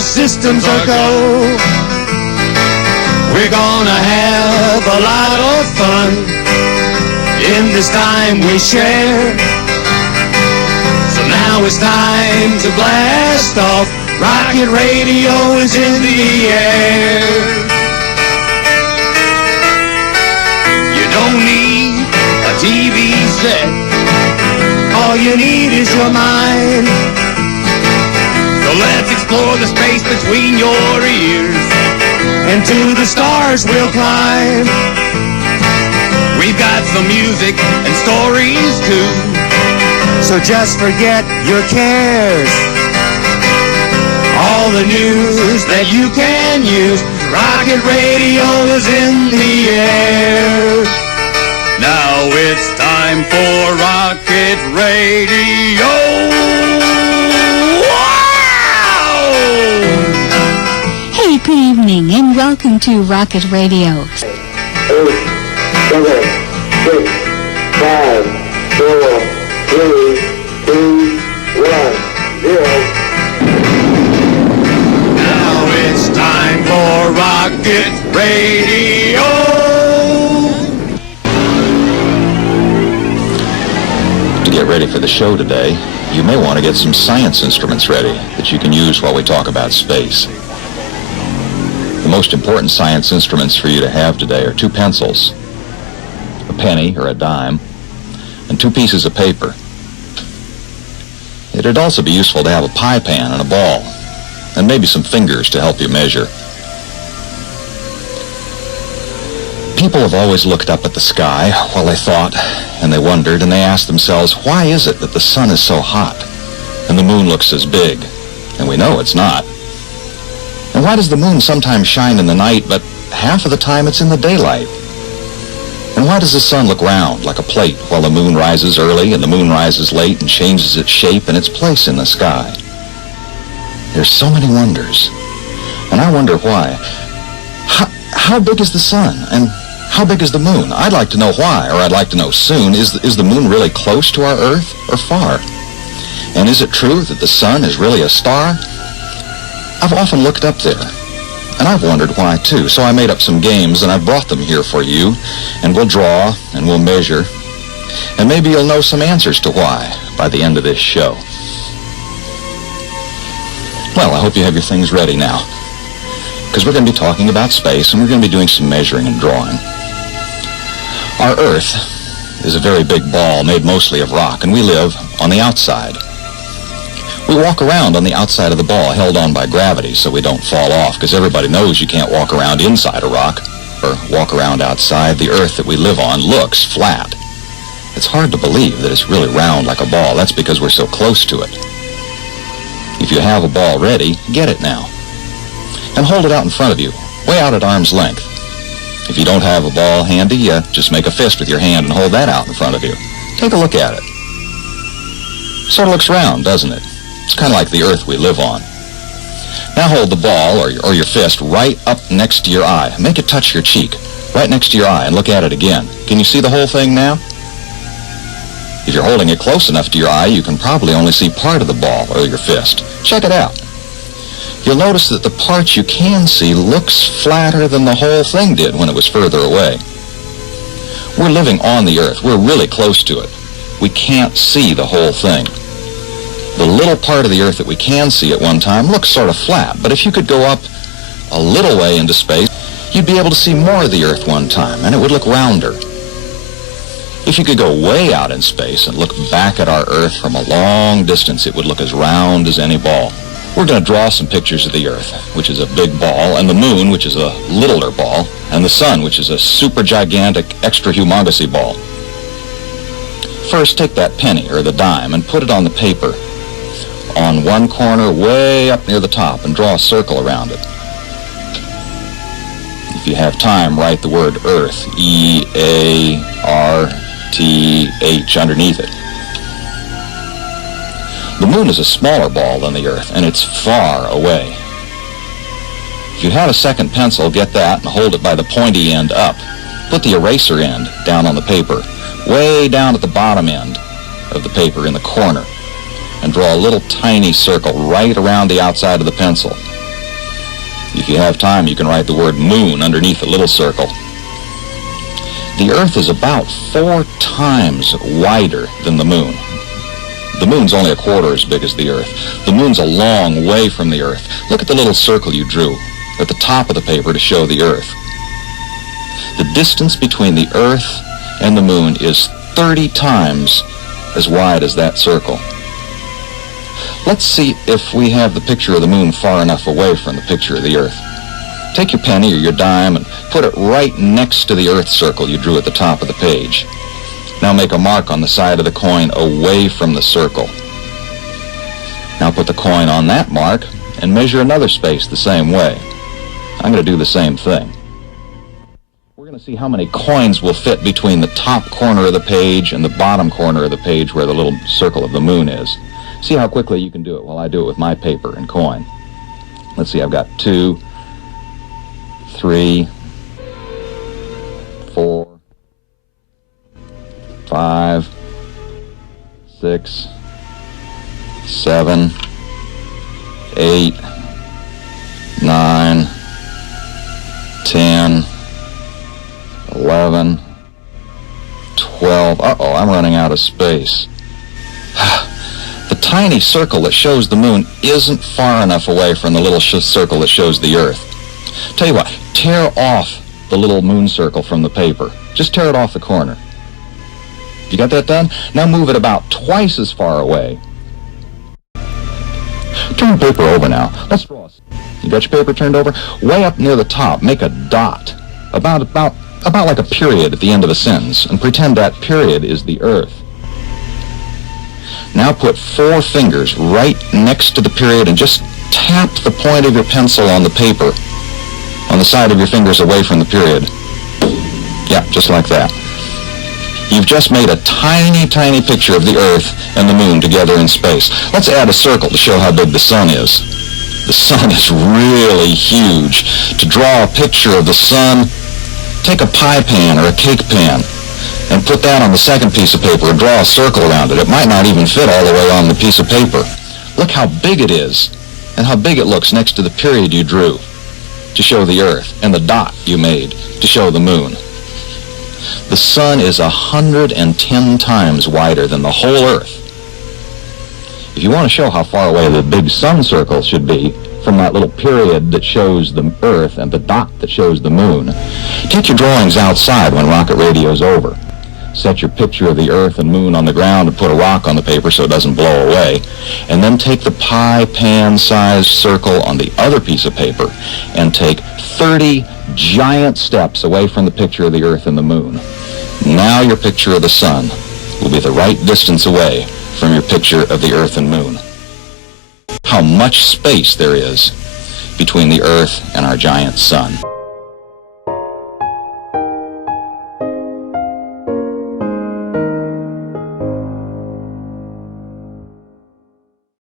systems are go. We're gonna have a lot of fun in this time we share. So now it's time to blast off. Rocket radio is in the air. You don't need a TV set. All you need is your mind. So let's explore the space between your ears. And to the stars we'll climb. We've got some music and stories too. So just forget your cares. All the news that you can use. Rocket radio is in the air. Now it's time for Rocket Radio. Wow! Hey, good evening and welcome to Rocket Radio. 8, 7, 6, 5, 4, 3, 2, 1, 0. Now it's time for Rocket Radio. To get ready for the show today, you may want to get some science instruments ready that you can use while we talk about space. The most important science instruments for you to have today are 2 pencils, a penny or a dime, and 2 pieces of paper. It'd also be useful to have a pie pan and a ball, and maybe some fingers to help you measure. People have always looked up at the sky while they thought, and they wondered, and they asked themselves, why is it that the sun is so hot, and the moon looks as big? And we know it's not. And why does the moon sometimes shine in the night, but half of the time it's in the daylight? And why does the sun look round like a plate while the moon rises early and the moon rises late and changes its shape and its place in the sky? There's so many wonders, and I wonder why. How big is the sun, and how big is the moon? I'd like to know why, or I'd like to know soon. Is the moon really close to our Earth or far? And is it true that the sun is really a star? I've often looked up there, and I've wondered why too. So I made up some games, and I brought them here for you, and we'll draw, and we'll measure, and maybe you'll know some answers to why by the end of this show. Well, I hope you have your things ready now, because we're going to be talking about space, and we're going to be doing some measuring and drawing. Our Earth is a very big ball made mostly of rock, and we live on the outside. We walk around on the outside of the ball, held on by gravity so we don't fall off, because everybody knows you can't walk around inside a rock or walk around outside. The Earth that we live on looks flat. It's hard to believe that it's really round like a ball. That's because we're so close to it. If you have a ball ready, get it now. And hold it out in front of you, way out at arm's length. If you don't have a ball handy, just make a fist with your hand and hold that out in front of you. Take a look at it. Sort of looks round, doesn't it? It's kind of like the Earth we live on. Now hold the ball or your fist right up next to your eye. Make it touch your cheek, right next to your eye, and look at it again. Can you see the whole thing now? If you're holding it close enough to your eye, you can probably only see part of the ball or your fist. Check it out. You'll notice that the part you can see looks flatter than the whole thing did when it was further away. We're living on the Earth. We're really close to it. We can't see the whole thing. The little part of the Earth that we can see at one time looks sort of flat, but if you could go up a little way into space, you'd be able to see more of the Earth one time, and it would look rounder. If you could go way out in space and look back at our Earth from a long distance, it would look as round as any ball. We're going to draw some pictures of the Earth, which is a big ball, and the moon, which is a littler ball, and the sun, which is a super gigantic, extra humongous ball. First, take that penny or the dime and put it on the paper on one corner way up near the top and draw a circle around it. If you have time, write the word Earth, E-A-R-T-H, underneath it. The moon is a smaller ball than the Earth, and it's far away. If you have a second pencil, get that and hold it by the pointy end up. Put the eraser end down on the paper, way down at the bottom end of the paper in the corner, and draw a little tiny circle right around the outside of the pencil. If you have time, you can write the word moon underneath the little circle. The Earth is about 4 times wider than the moon. The moon's only a quarter as big as the Earth. The moon's a long way from the Earth. Look at the little circle you drew at the top of the paper to show the Earth. The distance between the Earth and the moon is 30 times as wide as that circle. Let's see if we have the picture of the moon far enough away from the picture of the Earth. Take your penny or your dime and put it right next to the Earth circle you drew at the top of the page. Now make a mark on the side of the coin away from the circle. Now put the coin on that mark and measure another space the same way. I'm going to do the same thing. We're going to see how many coins will fit between the top corner of the page and the bottom corner of the page where the little circle of the moon is. See how quickly you can do it while I do it with my paper and coin. Let's see, I've got 2, 3, 4, 5, 6, 7, 8, 9, 10, 11, 12. Uh-oh, I'm running out of space. The tiny circle that shows the moon isn't far enough away from the little circle that shows the Earth. Tell you what, tear off the little moon circle from the paper. Just tear it off the corner. You got that done? Now move it about twice as far away. Turn the paper over now. Let's draw. You got your paper turned over? Way up near the top, make a dot. About like a period at the end of a sentence, and pretend that period is the Earth. Now put 4 fingers right next to the period and just tap the point of your pencil on the paper, on the side of your fingers away from the period. Yeah, just like that. You've just made a tiny, tiny picture of the Earth and the moon together in space. Let's add a circle to show how big the sun is. The sun is really huge. To draw a picture of the sun, take a pie pan or a cake pan and put that on the second piece of paper and draw a circle around it. It might not even fit all the way on the piece of paper. Look how big it is and how big it looks next to the period you drew to show the Earth and the dot you made to show the moon. The sun is 110 times wider than the whole Earth. If you want to show how far away the big sun circle should be from that little period that shows the Earth and the dot that shows the moon, take your drawings outside when Rocket Radio's over. Set your picture of the Earth and moon on the ground and put a rock on the paper so it doesn't blow away. And then take the pie pan-sized circle on the other piece of paper and take 30 giant steps away from the picture of the Earth and the moon. Now your picture of the sun will be the right distance away from your picture of the Earth and moon. How much space there is between the Earth and our giant sun.